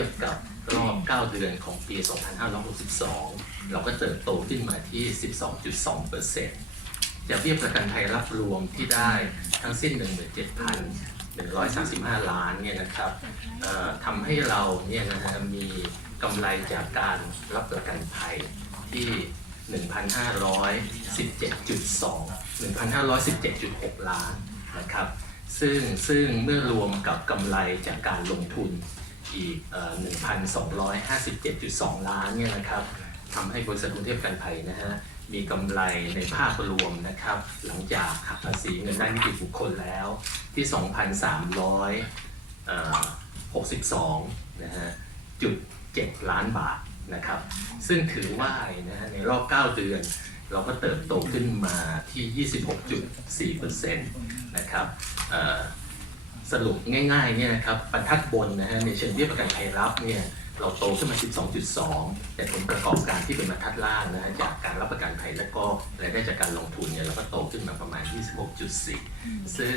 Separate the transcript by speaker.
Speaker 1: 2562 เราก็เติบโตขึ้นมาที่ 12.2เปอร์เซ็นต์จากเบี้ยประกันภัยรับรวมที่ได้ทั้งสิ้น 17,135 ล้านเนี่ยนะครับทำให้เราเนี่ยนะฮะมีกำไรจากการรับประกันภัยที่ 1,517.2 1,517.6 ล้านนะครับซึ่งซึ่งเมื่อรวมกับกำไรจากการลงทุน อีกเอ่อ1,257.2 ล้านเนี่ยนะครับทำให้บริษัทกรุงเทพการภัยนะฮะมีกำไรในภาพรวมนะครับ หลังจากหักภาษีเงินได้นิติบุคคลแล้วที่ 2,362นะฮะจุด7ล้านบาทนะครับ ซึ่งถือว่านะฮะในรอบ 9 เดือน เราก็เติบโตขึ้นมาที่ 26.4%นะครับ สรุปง่ายๆเนี่ยนะครับบรรทัดบนนะฮะในเชิงเบี้ยประกันภัยรับเนี่ยเราโตขึ้นมา 12.2 แต่ผลประกอบการที่เป็นบรรทัดล่างนะฮะจากการรับประกันภัยแล้วก็รายได้จากการลงทุนเนี่ยเราก็โตขึ้นมาประมาณ 26.4 ซึ่ง